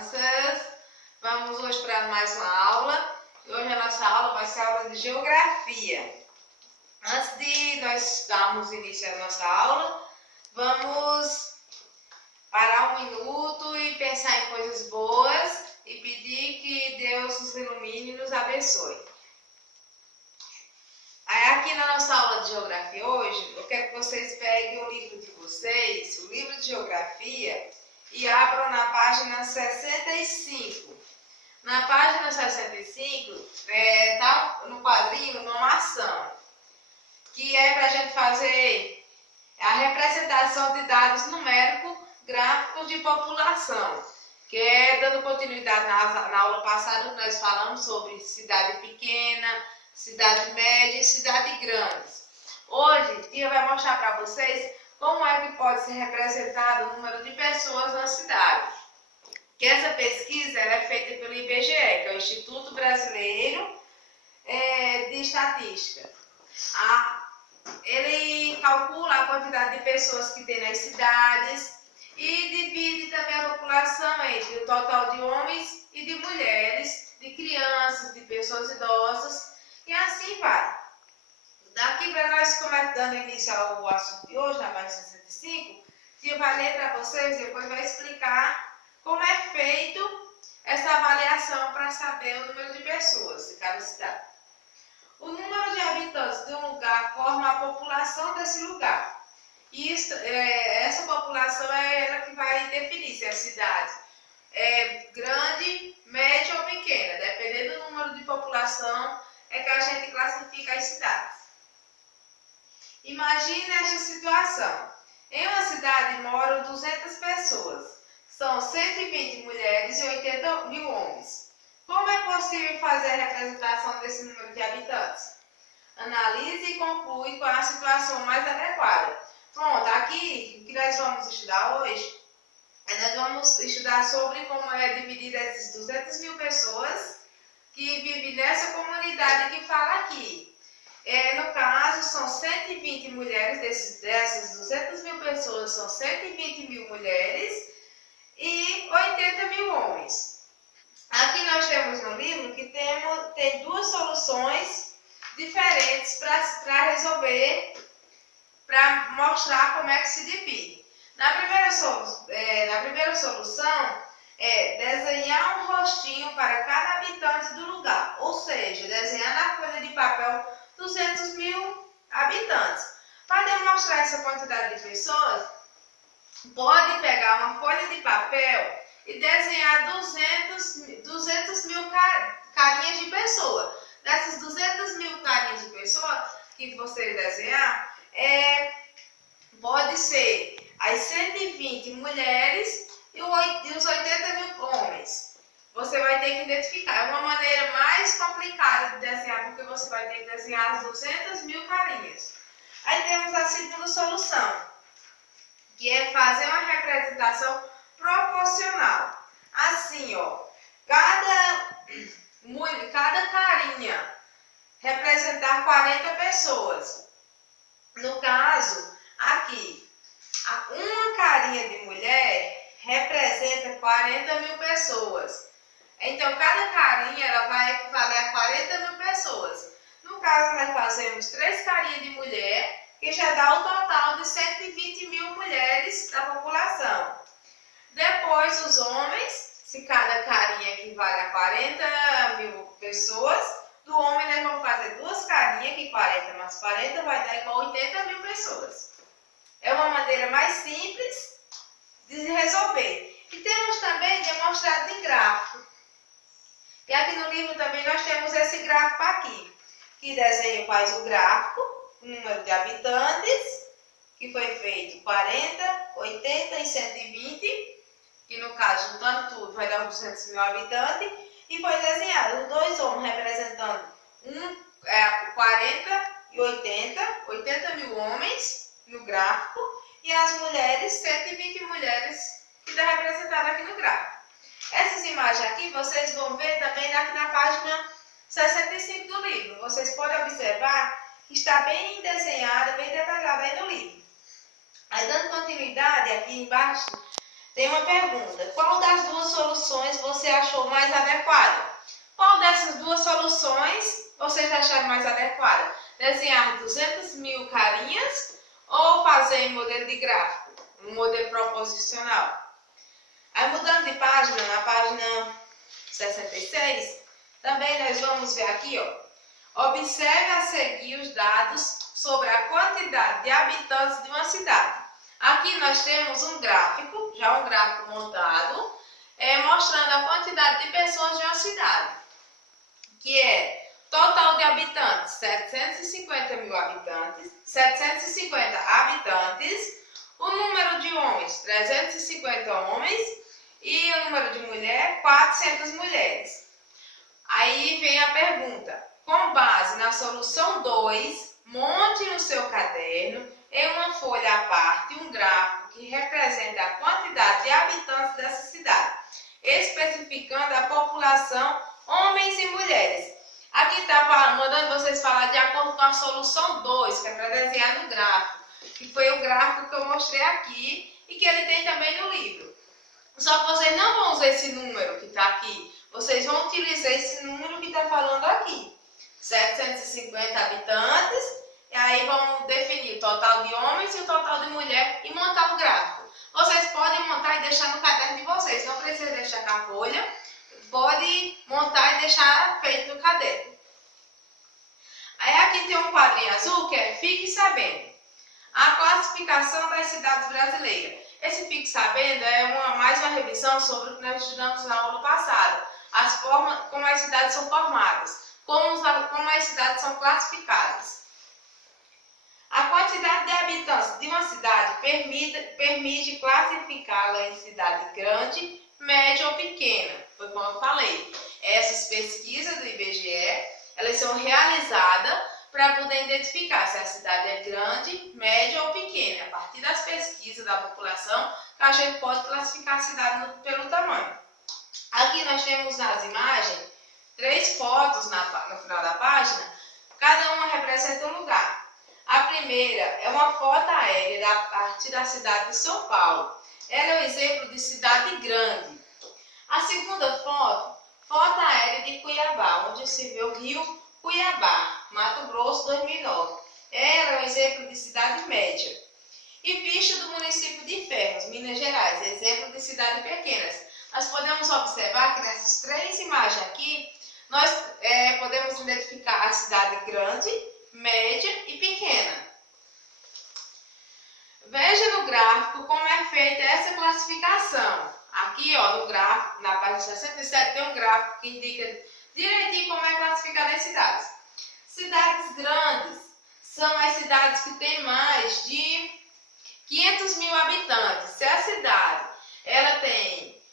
crianças! Vamos hoje para mais uma aula. Hoje a nossa aula vai ser a aula de geografia. Antes de nós darmos início à nossa aula, vamos parar um minuto e pensar em coisas boas e pedir que Deus nos ilumine e nos abençoe. Aqui na nossa aula de geografia hoje, eu quero que vocês peguem o livro de vocês, o livro de geografia, e abram na página 65. Na página 65, está no quadrinho nomação, que é para a gente fazer a representação de dados numéricos gráficos de população, que é dando continuidade na aula passada, nós falamos sobre cidade pequena, cidade média e cidade grande. Hoje, Tia vai mostrar para vocês como é que pode ser representado o número de pessoas na cidade. Que essa pesquisa é feita pelo IBGE, que é o Instituto Brasileiro de Estatística. Ele calcula a quantidade de pessoas que tem nas cidades e divide também a população entre o total de homens e de mulheres, de crianças, de pessoas idosas, e assim vai. Daqui para nós dando início ao assunto de hoje, na página 65, eu vai ler para vocês e depois vai explicar como é feito essa avaliação para saber o número de pessoas de cada cidade. O número de habitantes de um lugar forma a população desse lugar. E essa população é ela que vai definir se a cidade é grande, média ou pequena. Dependendo do número de população, é que a gente classifica as cidades. Imagine esta situação. Em uma cidade moram 200 pessoas. São 120 mulheres e 80 mil homens. Como é possível fazer a representação desse número de habitantes? Analise e conclui qual é a situação mais adequada. Pronto, aqui o que nós vamos estudar hoje, nós vamos estudar sobre como é dividir essas 200 mil pessoas que vivem nessa comunidade que fala aqui. No caso, são 120 mulheres, dessas 200 mil pessoas, são 120 mil mulheres e 80 mil homens. Aqui nós temos no livro que tem duas soluções diferentes para resolver, para mostrar como é que se divide. Na primeira solução é desenhar um rostinho para cada habitante do lugar, ou seja, desenhar na folha de papel 200 mil habitantes. Para demonstrar essa quantidade de pessoas, pode pegar uma folha de papel e desenhar 200 mil carinhas de pessoa. Dessas 200 mil carinhas de pessoa que você desenhar, pode ser as 120 mulheres e os 80 mil homens. Você vai ter que identificar. É uma maneira mais complicada de desenhar, porque você vai ter que desenhar as 200 mil carinhas. Aí temos a segunda solução, que é fazer uma representação proporcional. Assim, ó, cada carinha representar 40 pessoas. No caso, aqui, uma carinha de mulher representa 40 mil pessoas. Então, cada carinha ela vai equivaler a 40 mil pessoas. No caso, nós fazemos 3 carinhas de mulher, que já dá o total de 120 mil mulheres da população. Depois, os homens, se cada carinha equivale a 40 mil pessoas, do homem nós vamos fazer 2 carinhas, que 40 mais 40 vai dar igual a 80 mil pessoas. É uma maneira mais simples de resolver. E temos também demonstrado em gráfico. E aqui no livro também nós temos esse gráfico aqui, que desenho faz o gráfico, o número de habitantes, que foi feito 40, 80 e 120, que no caso, juntando tudo, vai dar 200 mil habitantes, e foi desenhado os 2 homens representando 40 e 80 mil homens no gráfico, e as mulheres, 120 mulheres, que está representada aqui no gráfico. Essas imagens aqui vocês vão ver também aqui na página 65 do livro. Vocês podem observar que está bem desenhada, bem detalhada aí no livro. Aí, dando continuidade, aqui embaixo tem uma pergunta. Qual das duas soluções você achou mais adequada? Qual dessas duas soluções vocês acharam mais adequada? Desenhar 200 mil carinhas ou fazer em modelo de gráfico, um modelo proposicional? Aí mudando de página, na página 66, também nós vamos ver aqui, ó. Observe a seguir os dados sobre a quantidade de habitantes de uma cidade. Aqui nós temos um gráfico, já um gráfico montado, mostrando a quantidade de pessoas de uma cidade, que é total de habitantes, 750 mil habitantes, 750 habitantes, o número de homens, 350 homens, e o número de mulher, 400 mulheres. Aí vem a pergunta, com base na solução 2, monte no seu caderno, em uma folha à parte, um gráfico que representa a quantidade de habitantes dessa cidade, especificando a população, homens e mulheres. Aqui está mandando vocês falar de acordo com a solução 2, que é para desenhar no gráfico, que foi o gráfico que eu mostrei aqui e que ele tem também no livro. Só que vocês não vão usar esse número que está aqui, vocês vão utilizar esse número que está falando aqui, 750 habitantes, e aí vamos definir o total de homens e o total de mulher e montar o gráfico. Vocês podem montar e deixar no caderno de vocês, não precisa deixar com a folha, pode montar e deixar feito no caderno. Aí aqui tem um quadrinho azul que é Fique Sabendo, a classificação das cidades brasileiras. Esse Fique Sabendo é mais uma revisão sobre o que nós estudamos na aula passada, como as cidades são formadas, como as cidades são classificadas. A quantidade de habitantes de uma cidade permite classificá-la em cidade grande, média ou pequena. Foi como eu falei. Essas pesquisas do IBGE, elas são realizadas para poder identificar se a cidade é grande, média ou pequena. A partir das pesquisas da população, a gente pode classificar a cidade pelo tamanho. Aqui nós temos nas imagens 3 fotos no final da página, cada uma representa um lugar. A primeira é uma foto aérea a partir da cidade de São Paulo. Ela é um exemplo de cidade grande. A segunda foto aérea de Cuiabá, onde se vê o rio Cuiabá, Mato Grosso, 2009. Ela é um exemplo de cidade média. E vista do município de Ferros, Minas Gerais, exemplo de cidade pequenas. Nós podemos observar que nessas 3 imagens aqui, nós podemos identificar a cidade grande, média e pequena. Veja no gráfico como é feita essa classificação. Aqui, no gráfico, na página 67, tem um gráfico que indica direitinho como é classificada as cidades. Cidades grandes são as cidades que têm mais de 500 mil habitantes. Se a cidade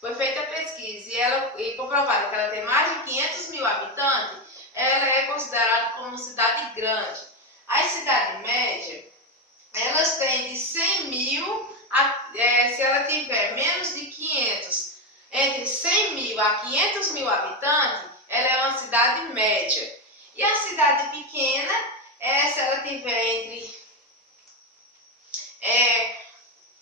foi feita a pesquisa e comprovado que ela tem mais de 500 mil habitantes, ela é considerada como cidade grande. As cidades médias, elas têm de 100 mil, se ela tiver menos de 500, entre 100 mil a 500 mil habitantes, ela é uma cidade média. E a cidade pequena, se ela tiver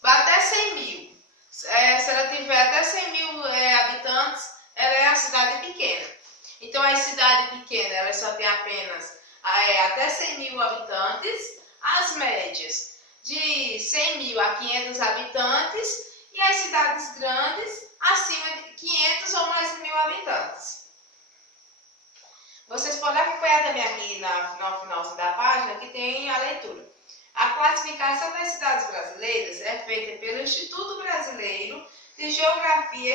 até 100 mil. Se ela tiver até 100 mil habitantes, ela é a cidade pequena. Então, as cidades pequenas, elas só têm apenas até 100 mil habitantes, as médias de 100 mil a 500 habitantes e as cidades grandes acima de 500 ou mais mil habitantes. Vocês podem acompanhar também aqui no finalzinho da página que tem a leitura. A classificação das cidades brasileiras é feita pelo Instituto Brasileiro de Geografia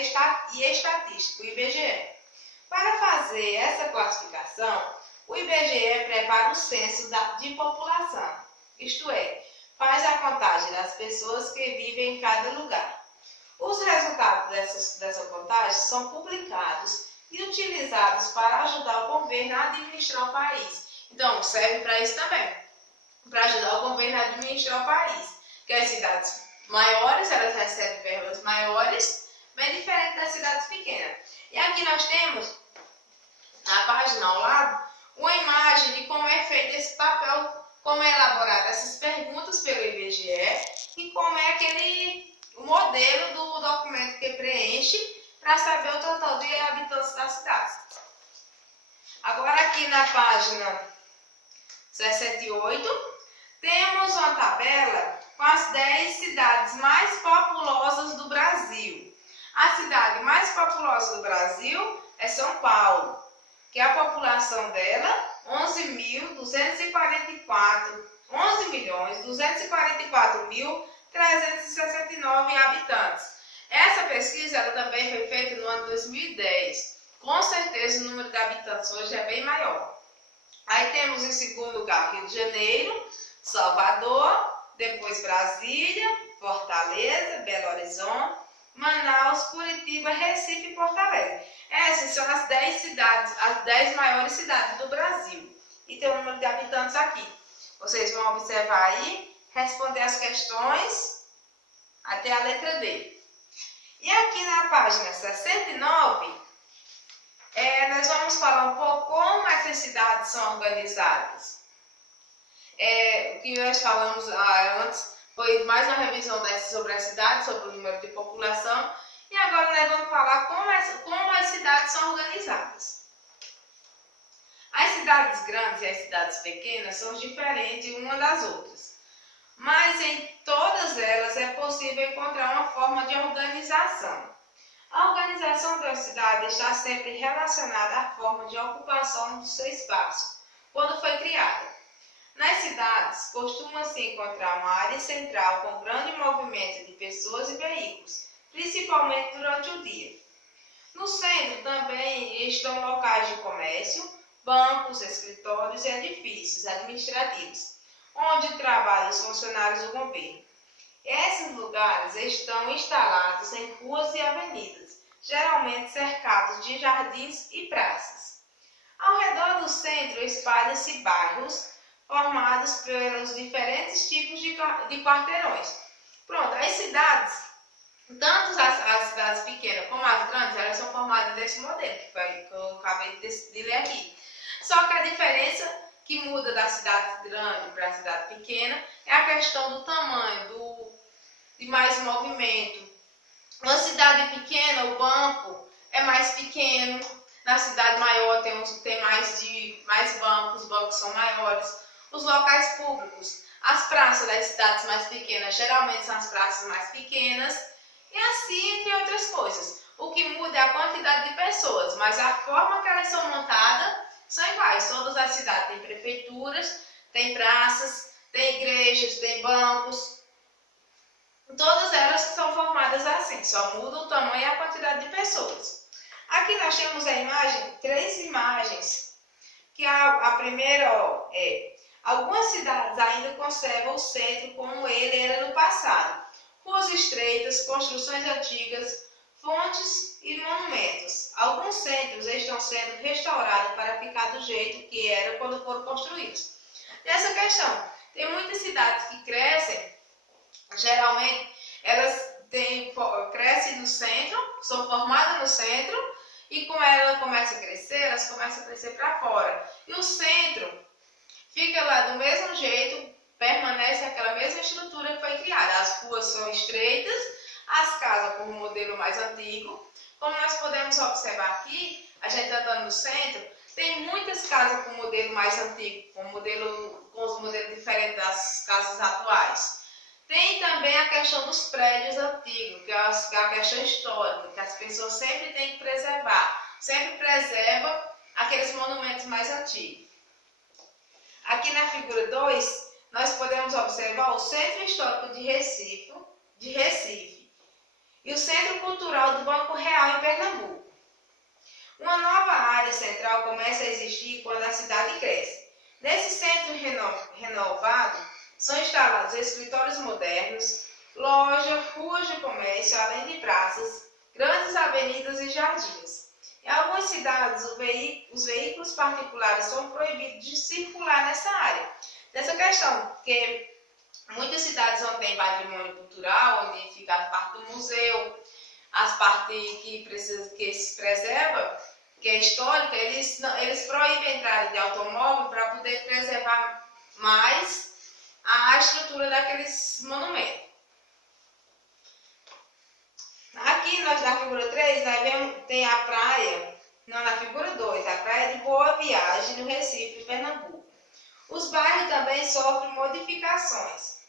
e Estatística, o IBGE. Para fazer essa classificação, o IBGE prepara o censo de população, isto é, faz a contagem das pessoas que vivem em cada lugar. Os resultados dessa contagem são publicados e utilizados para ajudar o governo a administrar o país. Então, serve para isso também, para ajudar o governo a administrar o país. Que as cidades maiores, elas recebem verbas maiores, bem diferente das cidades pequenas. E aqui nós temos, na página ao lado, uma imagem de como é feito esse papel, como é elaborado essas perguntas pelo IBGE e como é o modelo do documento que preenche para saber o total de habitantes da cidade. Agora aqui na página 68, temos uma tabela com as 10 cidades mais populosas do Brasil. A cidade mais populosa do Brasil é São Paulo, que a população dela 11.244.369 habitantes. Essa pesquisa ela também foi feita no ano 2010. Com certeza o número de habitantes hoje é bem maior. Aí temos em segundo lugar Rio de Janeiro, Salvador, depois Brasília, Fortaleza, Belo Horizonte, Manaus, Curitiba, Recife e Porto Alegre. Essas são as 10 cidades, as 10 maiores cidades do Brasil. E tem o número de habitantes aqui. Vocês vão observar aí, responder as questões até a letra D. E aqui na página 69, nós vamos falar um pouco como essas cidades são organizadas. O que nós falamos antes foi mais uma revisão sobre a cidade, sobre o número de população. E agora nós vamos falar como as cidades são organizadas. As cidades grandes e as cidades pequenas são diferentes umas das outras. Mas em todas elas é possível encontrar uma forma de organização. A organização da cidade está sempre relacionada à forma de ocupação do seu espaço, quando foi criada. Nas cidades, costuma-se encontrar uma área central com grande movimento de pessoas e veículos, principalmente durante o dia. No centro também estão locais de comércio, bancos, escritórios e edifícios administrativos, onde trabalham os funcionários do governo. Esses lugares estão instalados em ruas e avenidas, geralmente cercados de jardins e praças. Ao redor do centro espalham-se bairros formados pelos diferentes tipos de quarteirões. Pronto, as cidades, tanto as cidades pequenas como as grandes, elas são formadas desse modelo que eu acabei de ler aqui. Só que a diferença que muda da cidade grande para a cidade pequena é a questão do tamanho, de mais movimento. Na cidade pequena, o banco é mais pequeno. Na cidade maior tem mais bancos, os bancos são maiores. Os locais públicos, as praças das cidades mais pequenas, geralmente são as praças mais pequenas. E assim, entre outras coisas. O que muda é a quantidade de pessoas, mas a forma que elas são montadas são iguais. Todas as cidades têm prefeituras, têm praças, têm igrejas, têm bancos. Todas elas são formadas assim, só muda o tamanho e a quantidade de pessoas. Aqui nós temos três imagens, que a primeira é: algumas cidades ainda conservam o centro como ele era no passado. Ruas estreitas, construções antigas, fontes e monumentos. Alguns centros estão sendo restaurados para ficar do jeito que era quando foram construídos. Nessa questão, tem muitas cidades que crescem, geralmente elas crescem no centro, são formadas no centro, e como ela começa a crescer, elas começam a crescer para fora. E o centro fica lá do mesmo jeito, permanece aquela mesma estrutura que foi criada. As ruas são estreitas, as casas com um modelo mais antigo. Como nós podemos observar aqui, a gente andando no centro, tem muitas casas com modelo mais antigo, com os modelos diferentes das casas atuais. Tem também a questão dos prédios antigos, que é a questão histórica, que as pessoas sempre têm que preservar. Sempre preservam aqueles monumentos mais antigos. Aqui na figura 2, nós podemos observar o Centro Histórico de Recife e o Centro Cultural do Banco Real em Pernambuco. Uma nova área central começa a existir quando a cidade cresce. Nesse centro renovado, são instalados escritórios modernos, lojas, ruas de comércio, além de praças, grandes avenidas e jardins. Em algumas cidades, os veículos particulares são proibidos de circular nessa área. Dessa questão, porque muitas cidades onde tem patrimônio cultural, onde fica a parte do museu, as partes que se preserva, que é histórica, eles proíbem a entrada de automóvel para poder preservar mais a estrutura daqueles monumentos. Aqui na figura 3, tem a praia, não, na figura 2, a praia de Boa Viagem, no Recife, Pernambuco. Os bairros também sofrem modificações.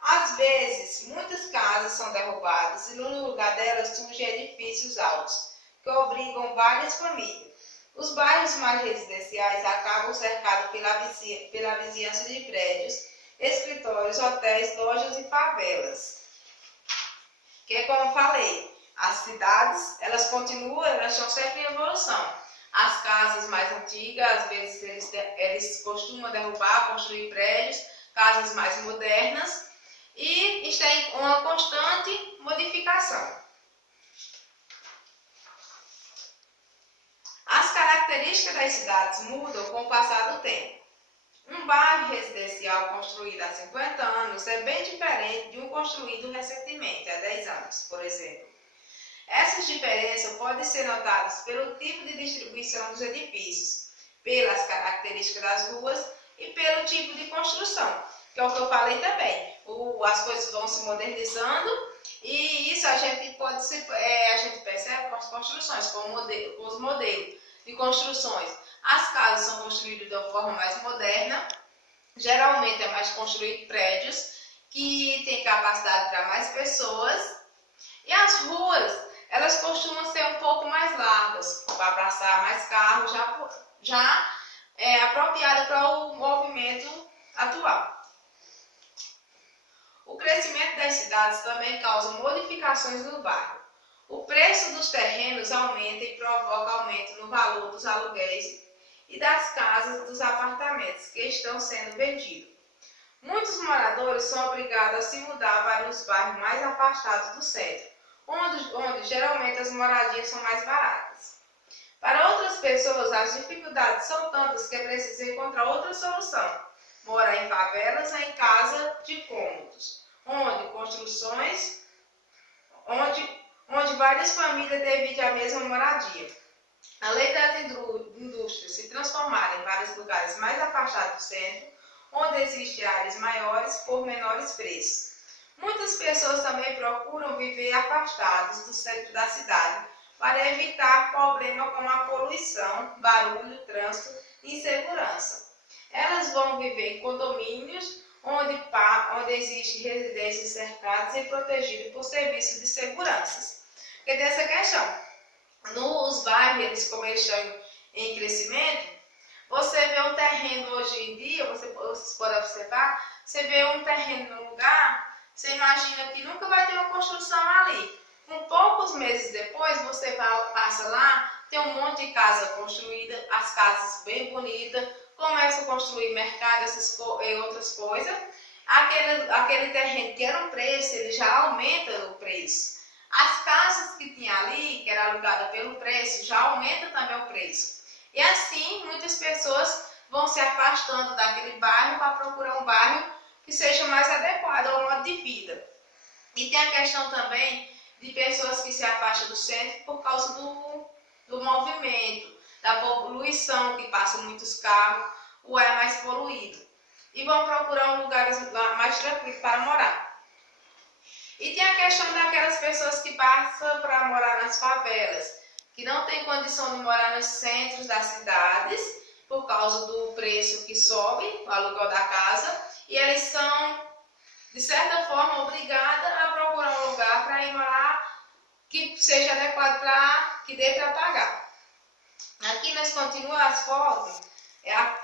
Às vezes, muitas casas são derrubadas e no lugar delas surgem edifícios altos, que obrigam várias famílias. Os bairros mais residenciais acabam cercados pela vizinhança de prédios, escritórios, hotéis, lojas e favelas. Que é como eu falei, as cidades, elas estão sempre em evolução. As casas mais antigas, às vezes eles costumam construir prédios, casas mais modernas, e está em uma constante modificação. As características das cidades mudam com o passar do tempo. Um bairro residencial construído há 50 anos é bem diferente de um construído recentemente, há 10 anos, por exemplo. Essas diferenças podem ser notadas pelo tipo de distribuição dos edifícios, pelas características das ruas e pelo tipo de construção, que é o que eu falei também. As coisas vão se modernizando e isso a gente percebe com as construções, com os modelos de construções. As casas são construídas de uma forma mais moderna, geralmente é mais construído prédios que têm capacidade para mais pessoas, e as ruas, elas costumam ser um pouco mais largas, para passar mais carros, já é apropriada para o movimento atual. O crescimento das cidades também causa modificações no bairro. O preço dos terrenos aumenta e provoca aumento no valor dos aluguéis e das casas dos apartamentos que estão sendo vendidos. Muitos moradores são obrigados a se mudar para os bairros mais afastados do centro, onde geralmente as moradias são mais baratas. Para outras pessoas, as dificuldades são tantas que é preciso encontrar outra solução. Morar em favelas ou em casa de cômodos, onde várias famílias dividem a mesma moradia. Além das indústrias se transformarem em vários lugares mais afastados do centro, onde existem áreas maiores por menores preços. Muitas pessoas também procuram viver afastados do centro da cidade para evitar problemas como a poluição, barulho, trânsito e insegurança. Elas vão viver em condomínios onde existem residências cercadas e protegidas por serviços de segurança. Porque tem essa questão. Nos bairros, como eles estão em crescimento, você vê um terreno hoje em dia, vocês podem observar, você vê um terreno no lugar, você imagina que nunca vai ter uma construção ali. Com poucos meses depois, você passa lá, tem um monte de casa construída, as casas bem bonitas, começa a construir mercado e outras coisas. Aquele terreno que era um preço, ele já aumenta o preço. As casas que tinha ali, que era alugada pelo preço, já aumenta também o preço. E assim, muitas pessoas vão se afastando daquele bairro para procurar um bairro que seja mais adequado ao modo de vida. E tem a questão também de pessoas que se afastam do centro por causa do movimento, da poluição, que passam muitos carros, o ar é mais poluído. E vão procurar um lugar mais tranquilo para morar. E tem a questão daquelas pessoas que passam para morar nas favelas, que não têm condição de morar nos centros das cidades, por causa do preço que sobe, o aluguel da casa, e eles são, de certa forma, obrigados a procurar um lugar para ir morar que seja adequado que dê para pagar. Aqui nós continuamos as fotos,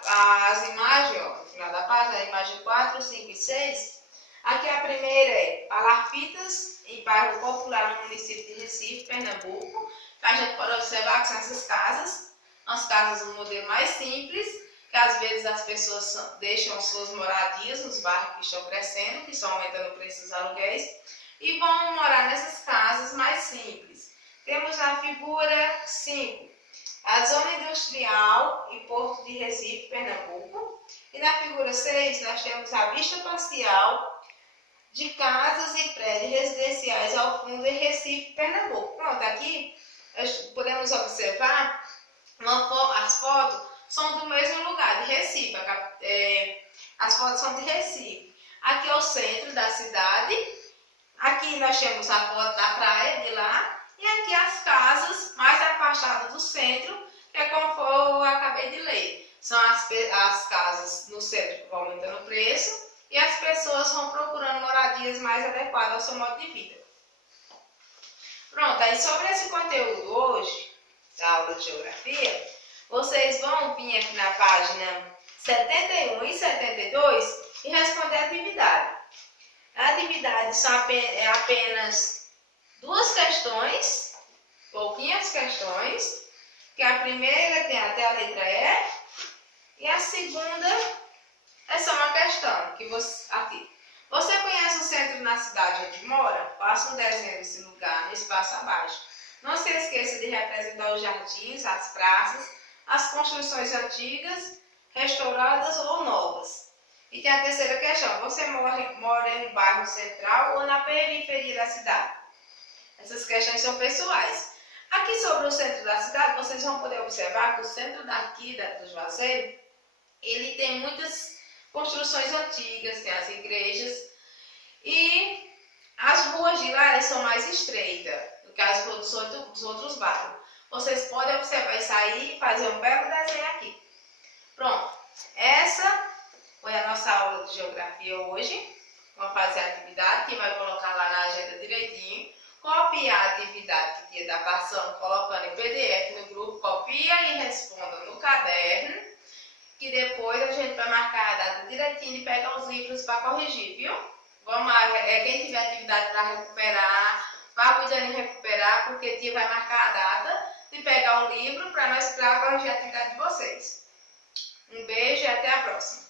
as imagens, ó, no final da página, a imagem 4, 5 e 6. Aqui a primeira é Palafitas, em bairro popular no município de Recife, Pernambuco. A gente pode observar que são essas casas, as casas do modelo mais simples, que às vezes as pessoas deixam suas moradias nos bairros que estão crescendo, que estão aumentando o preço dos aluguéis, e vão morar nessas casas mais simples. Temos a figura 5, a zona industrial e porto de Recife, Pernambuco. E na figura 6 nós temos a vista parcial de casas e prédios residenciais ao fundo em Recife, Pernambuco. Pronto, aqui podemos observar, as fotos são do mesmo lugar, de Recife. As fotos são de Recife. Aqui é o centro da cidade, Aqui nós temos a foto da praia de lá e aqui as casas mais afastadas do centro, que é como eu acabei de ler. São as casas no centro que vão aumentando o preço e as pessoas vão procurando moradias mais adequadas ao seu modo de vida. Pronto, aí sobre esse conteúdo hoje, da aula de geografia, vocês vão vir aqui na página 71 e 72 e responder a atividade. A atividade é apenas duas questões, pouquinhas questões, que a primeira tem até a letra E e a segunda é só uma questão, que aqui. Você conhece o centro na cidade onde mora? Faça um desenho desse lugar no espaço abaixo. Não se esqueça de representar os jardins, as praças, as construções antigas, restauradas ou novas. E tem a terceira questão. Você mora em um bairro central ou na periferia da cidade? Essas questões são pessoais. Aqui sobre o centro da cidade, vocês vão poder observar que o centro daqui do Juazeiro, ele tem muitas construções antigas, tem as igrejas e as ruas de lá são mais estreitas do que as ruas dos outros bairros. Vocês podem observar isso aí e fazer um belo desenho aqui. Pronto, essa foi a nossa aula de geografia hoje. Vamos fazer a atividade que vai colocar lá na agenda direitinho. Copiar a atividade que tinha da passando, colocando em PDF no grupo, copia e responda no caderno. Que depois a gente vai marcar a data direitinho e pegar os livros para corrigir, viu? Vamos lá, quem tiver atividade para recuperar, vá cuidando em recuperar, porque a tia vai marcar a data de pegar o livro para corrigir a atividade de vocês. Um beijo e até a próxima.